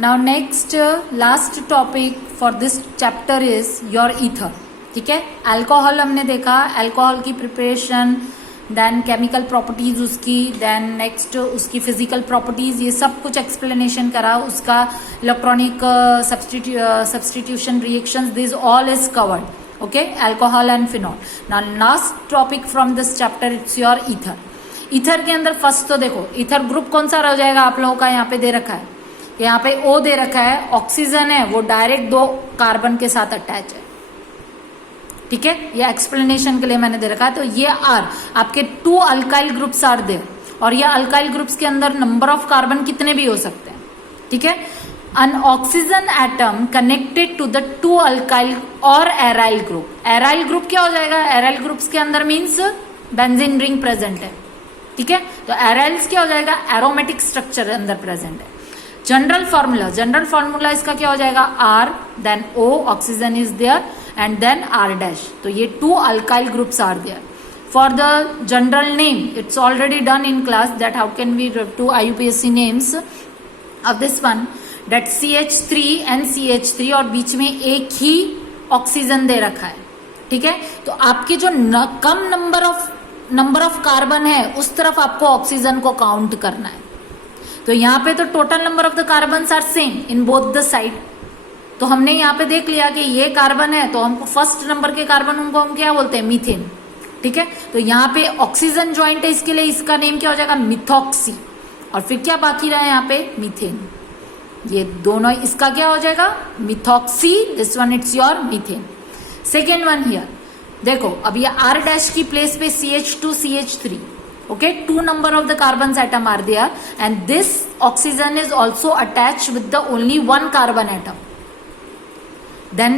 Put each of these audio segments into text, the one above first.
Now next last topic for this chapter is your ether. ठीक है, alcohol हमने देखा, अल्कोहल की प्रिपरेशन, देन केमिकल प्रॉपर्टीज उसकी, देन नेक्स्ट उसकी फिजिकल प्रॉपर्टीज, ये सब कुछ एक्सप्लेनेशन करा. उसका electronic substitution reactions, this all is covered. Okay, alcohol and phenol. Now last topic from this chapter it's your ether. Ether के अंदर फर्स्ट तो देखो ईथर ग्रुप कौन सा रह जाएगा आप लोगों का, यहाँ पे दे रखा है, यहाँ पे O दे रखा है. ऑक्सीजन है वो डायरेक्ट 2 कार्बन के साथ अटैच है. ठीक है, ये एक्सप्लेनेशन के लिए मैंने दे रखा है. तो ये R आपके 2 अल्काइल ग्रुप्स आर देयर, और ये अल्काइल ग्रुप्स के अंदर नंबर ऑफ कार्बन कितने भी हो सकते हैं. ठीक है, an oxygen atom connected to the 2 alkyl or aryl group. aryl group क्या हो जाएगा, aryl groups के अंदर मीन्स बेंजीन रिंग प्रेजेंट है. ठीक है, तो एराइल्स क्या हो जाएगा, एरोमेटिक स्ट्रक्चर अंदर प्रेजेंट है. जनरल फॉर्मूला इसका क्या हो जाएगा, R then O, oxygen is there, and then R'. तो ये 2 alkyl groups are there. For the general name it's already done in class, that how can we to IUPAC names of this one, that CH3 and CH3, और बीच में एक ही oxygen दे रखा है. ठीक है, तो आपके जो कम नंबर ऑफ कार्बन है उस तरफ आपको ऑक्सीजन को काउंट करना है. तो यहाँ पे तो total number of the carbon are same in both the side. तो हमने यहाँ पे देख लिया कि ये कार्बन है, तो हमको फर्स्ट नंबर के कार्बन उनको हम क्या बोलते हैं, मीथेन. ठीक है, तो यहाँ पे ऑक्सीजन ज्वाइंट है, इसके लिए इसका नेम क्या हो जाएगा, मिथॉक्सी. और फिर क्या बाकी रहा है यहाँ पे, मीथेन. ये दोनों इसका क्या हो जाएगा, methoxy. This one it's your methane. Second one here देखो, अब ये R' की प्लेस पे CH2 CH3. okay, 2 number of the carbons atom are there, and this oxygen is also attached with the only 1 carbon atom. Then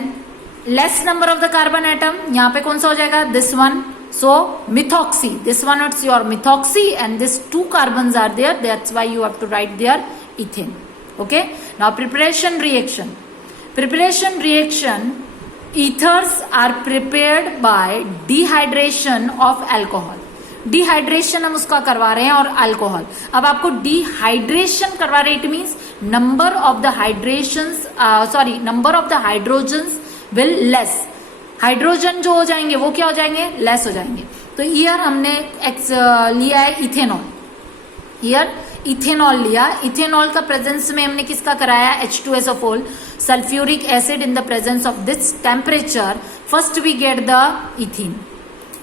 less number of the carbon atom, यहाँ पे कौन सा हो जाएगा, this one. So methoxy, this one it's your methoxy, and this 2 carbons are there, that's why you have to write there ethane. Okay, now preparation reaction. Ethers are prepared by dehydration of alcohol. Dehydration हम उसका करवा रहे हैं, और alcohol. अब आपको dehydration करवा रहे, it means number of the hydrogens will less. Hydrogen जो हो जाएंगे वो क्या हो जाएंगे, लेस हो जाएंगे. तो ईयर हमने लिया है इथेनॉल. ईयर इथेनॉल लिया. इथेनॉल का प्रेजेंस में हमने किसका कराया, H2SO4, sulphuric acid. In the presence of this temperature first we get the ethene.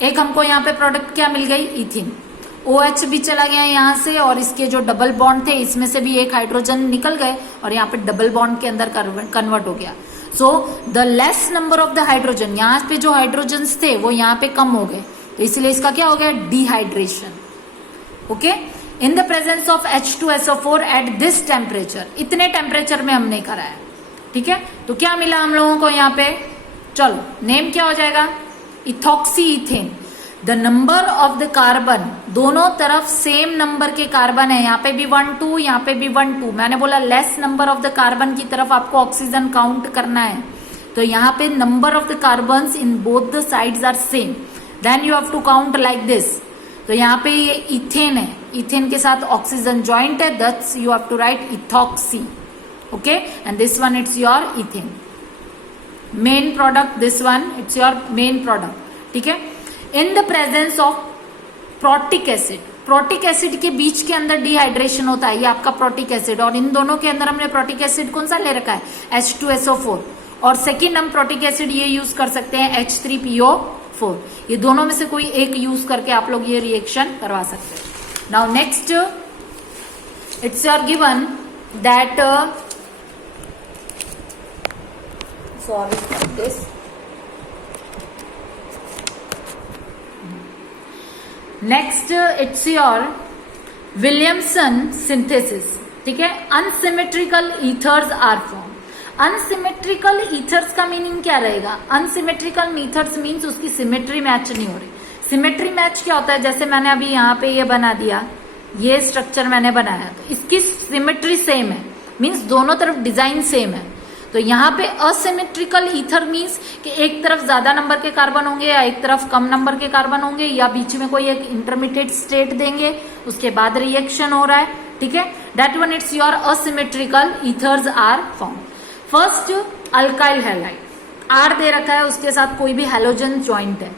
एक हमको यहाँ पे प्रोडक्ट क्या मिल गई, इथीन. OH भी चला गया यहाँ से, और इसके जो डबल बॉन्ड थे इसमें से भी एक हाइड्रोजन निकल गए, और यहाँ पे डबल बॉन्ड के अंदर कन्वर्ट हो गया. So the less number of the hydrogen, यहाँ पे जो हाइड्रोजन्स थे वो यहाँ पे कम हो गए, तो इसलिए इसका क्या हो गया, dehydration. Okay, in the presence of H2SO4 at this temperature, इतने टेम्परेचर में हमने कराया. ठीक है, तो क्या मिला हम लोगों को यहाँ पे, चलो नेम क्या हो जाएगा, ethoxy ethane. The number of the carbon, दोनों तरफ सेम नंबर के कार्बन है, यहाँ पे भी 1 2, यहाँ पे भी 1 2. मैंने बोला less number of the carbon की तरफ आपको ऑक्सीजन काउंट करना है, तो यहाँ पे number of the carbon in both the sides are same, then you have to count like this. तो यहाँ पे ये इथेन है, इथेन के साथ ऑक्सीजन ज्वाइंट है, that's you have to write ethoxy. Okay, and this one it's your ethane. Main product, this one it's your main product. ठीक है, in the presence of protic acid, protic acid के बीच के अंदर dehydration होता है, ये आपका प्रोटिक एसिड, और इन दोनों के अंदर हमने प्रोटिक एसिड कौन सा ले रखा है, H2SO4, और सेकेंड हम प्रोटिक एसिड ये यूज कर सकते हैं H3PO4. ये दोनों में से कोई एक यूज करके आप लोग ये रिएक्शन करवा सकते हैं. Now next it's your given that sorry for this. Next it's your Williamson synthesis. ठीक है, unsymmetrical ethers are form. Unsymmetrical ethers का मीनिंग क्या रहेगा, अनसिमेट्रिकल ईथर्स मीन्स उसकी सिमेट्री मैच नहीं हो रही. सिमेट्री मैच क्या होता है, जैसे मैंने अभी यहाँ पे ये बना दिया, ये स्ट्रक्चर मैंने बनाया, तो इसकी सिमेट्री सेम है, मीन्स दोनों तरफ डिजाइन सेम है. तो यहाँ पे असिमेट्रिकल ईथर मीन्स कि एक तरफ ज्यादा नंबर के कार्बन होंगे या एक तरफ कम नंबर के कार्बन होंगे, या बीच में कोई एक इंटरमीडिएट स्टेट देंगे, उसके बाद रिएक्शन हो रहा है. ठीक है, that one it's your asymmetrical ethers are formed. First alkyl halide, R दे रखा है, उसके साथ कोई भी हेलोजन ज्वाइंट है.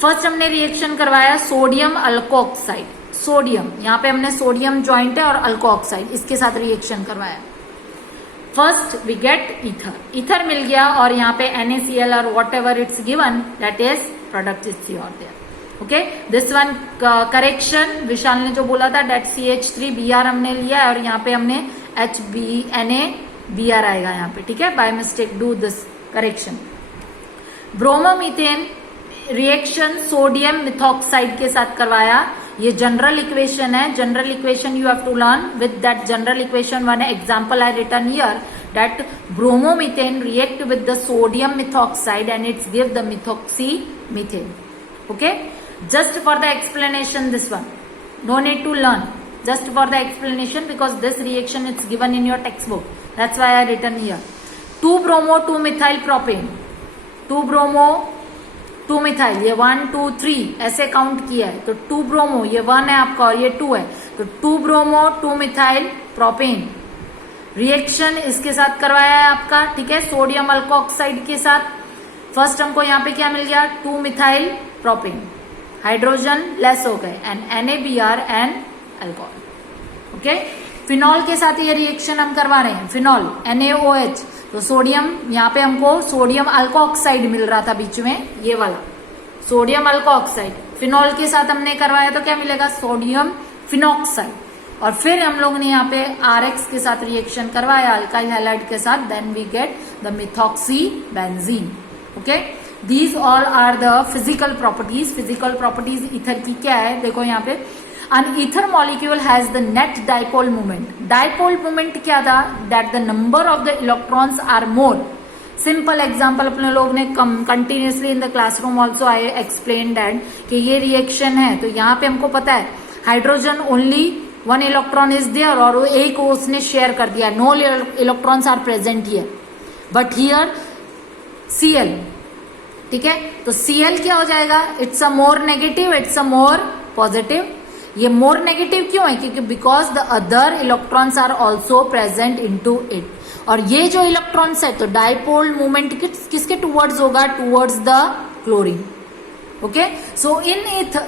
फर्स्ट हमने रिएक्शन करवाया सोडियम अल्कोऑक्साइड, सोडियम यहाँ पे हमने सोडियम ज्वाइंट है और अल्कोऑक्साइड इसके साथ रिएक्शन करवाया. First we get ether, ether मिल गया और यहाँ पे NaCl और whatever it's given that is product is your there. Okay, this one correction Vishal ने जो बोला था डेट CH3Br हमने लिया है और यहाँ पे हमने HBNaBr आएगा यहाँ पे. ठीक है, by mistake do this correction. Bromomethane reaction sodium methoxide के साथ करवाया. ये जनरल इक्वेशन है, general equation you have to learn. With that general equation one example I return here that bromomethane react with the sodium methoxide and it's give the methoxy methane. Okay, just for the explanation this one, no need to learn, just for the explanation because this reaction is given in your textbook, that's why I written here. 2 bromo 2 methyl propane, 2 bromo 2 methyl, ये 1 2 3 ऐसे count किया है. तो 2 bromo ये 1 है आपका और ये 2 है, तो 2 ब्रोमो 2 मिथाइल प्रोपेन रिएक्शन इसके साथ करवाया है आपका. ठीक है, सोडियम अल्कोऑक्साइड के साथ. फर्स्ट हमको यहाँ पे क्या मिल गया 2 मिथाइल प्रोपेन, हाइड्रोजन लेस हो गए and NaBr and alcohol. Okay, phenol के साथ ये रिएक्शन हम करवा रहे हैं. फिनॉल NaOH, तो सोडियम यहाँ पे हमको सोडियम अल्कोऑक्साइड मिल रहा था बीच में, ये वाला सोडियम अल्कोऑक्साइड फिनॉल के साथ हमने करवाया तो क्या मिलेगा सोडियम फिनॉक्साइड. और फिर हम लोग ने यहाँ पे RX के साथ रिएक्शन करवाया अल्काइल हैलाइड के साथ, then we get the methoxy benzene. Okay, these all are the physical properties. Physical properties ether की क्या है देखो यहाँ पे. An ether molecule has the net dipole moment. Dipole moment क्या था? That the number of the electrons are more. Simple example अपने लोग ने continuously in the classroom also I explained that कि ये रिएक्शन है तो यहाँ पे हमको पता है hydrogen only 1 electron is there और एक उसने शेयर कर दिया, no electrons are present here, but here Cl. ठीक है, तो Cl क्या हो जाएगा? It's a more negative, it's a more positive. ये मोर नेगेटिव क्यों है? क्योंकि because the other electrons are also present into it. और ये जो इलेक्ट्रॉन्स है तो डाइपोल मूवमेंट किसके टूवर्ड्स होगा? Towards the chlorine. Okay, so in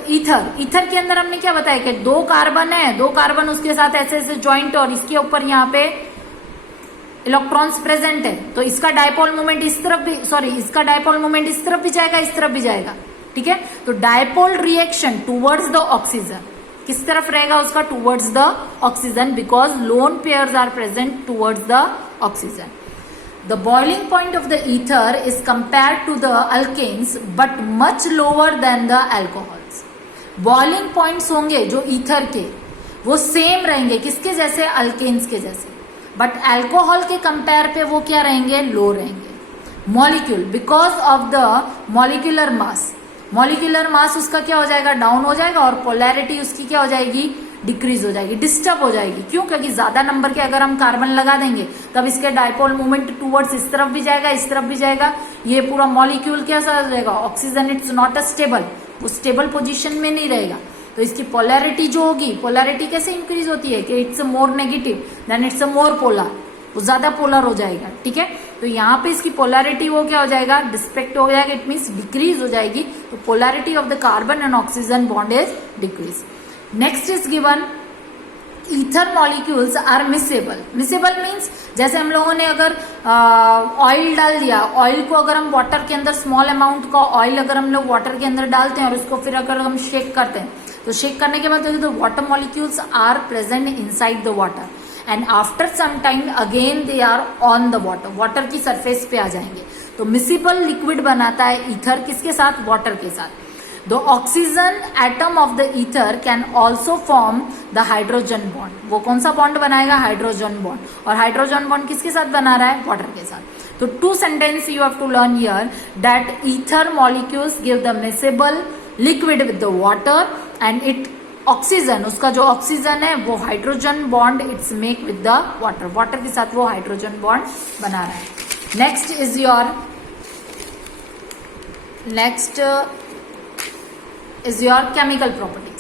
ether के अंदर हमने क्या बताया कि 2 कार्बन है, 2 कार्बन उसके साथ ऐसे ऐसे ज्वाइंट और इसके ऊपर यहाँ पे इलेक्ट्रॉन्स प्रेजेंट है, तो इसका डाइपोल मूवमेंट इस तरफ भी, सॉरी इसका डाइपोल मूवमेंट इस तरफ भी जाएगा, इस तरफ भी जाएगा. ठीक है, तो dipole reaction towards the oxygen किस तरफ रहेगा उसका? Towards the oxygen, because lone pairs are present towards the oxygen. The boiling point of the ether is compared to the alkanes but much lower than the alcohols. Boiling points होंगे जो ether के वो same रहेंगे किसके जैसे? Alkanes के जैसे, but alcohol के कंपेयर पे वो क्या रहेंगे? लो रहेंगे. Molecule because of the molecular mass, molecular mass उसका क्या हो जाएगा? डाउन हो जाएगा और पोलैरिटी उसकी क्या हो जाएगी? डिक्रीज हो जाएगी, डिस्टर्ब हो जाएगी. क्यों? क्योंकि ज्यादा नंबर के अगर हम कार्बन लगा देंगे तब इसके डाइपोल मूवमेंट टूवर्ड्स इस तरफ भी जाएगा, इस तरफ भी जाएगा. ये पूरा मॉलिक्यूल कैसा हो जाएगा? Oxygen it's not a stable, वो स्टेबल पोजीशन में नहीं रहेगा. तो इसकी पोलैरिटी जो होगी, पोलैरिटी कैसे इंक्रीज होती है कि it's more negative then it's more polar, वो ज्यादा पोलर हो जाएगा. ठीक है, तो यहाँ पे इसकी पोलैरिटी वो क्या हो जाएगा? डिस्पेक्ट हो जाएगा, इट मीन्स डिक्रीज हो जाएगी. तो polarity of the carbon and oxygen bond is decrease. Next is given ether molecules are miscible. Miscible means जैसे हम लोगों ने अगर ऑयल डाल दिया, ऑयल को अगर हम वाटर के अंदर स्मॉल अमाउंट का ऑयल अगर हम लोग वाटर के अंदर डालते हैं और उसको फिर अगर हम शेक करते हैं तो शेक करने के बाद तो water molecules are present inside the water and after some time again they are on the water, water की सरफेस पे आ जाएंगे. तो मिसिबल लिक्विड बनाता है ईथर किसके साथ? वाटर के साथ. The oxygen atom of the ether can also form the hydrogen bond. वो कौन सा बॉन्ड बनाएगा? Hydrogen bond. और हाइड्रोजन बॉन्ड किसके साथ बना रहा है? वाटर के साथ. तो 2 sentence you have to learn here that ether molecules give the miscible liquid with the water and it oxygen, उसका जो ऑक्सीजन है वो hydrogen bond it's make with the water, water के साथ वो हाइड्रोजन बॉन्ड बना रहा है. Next is your chemical property.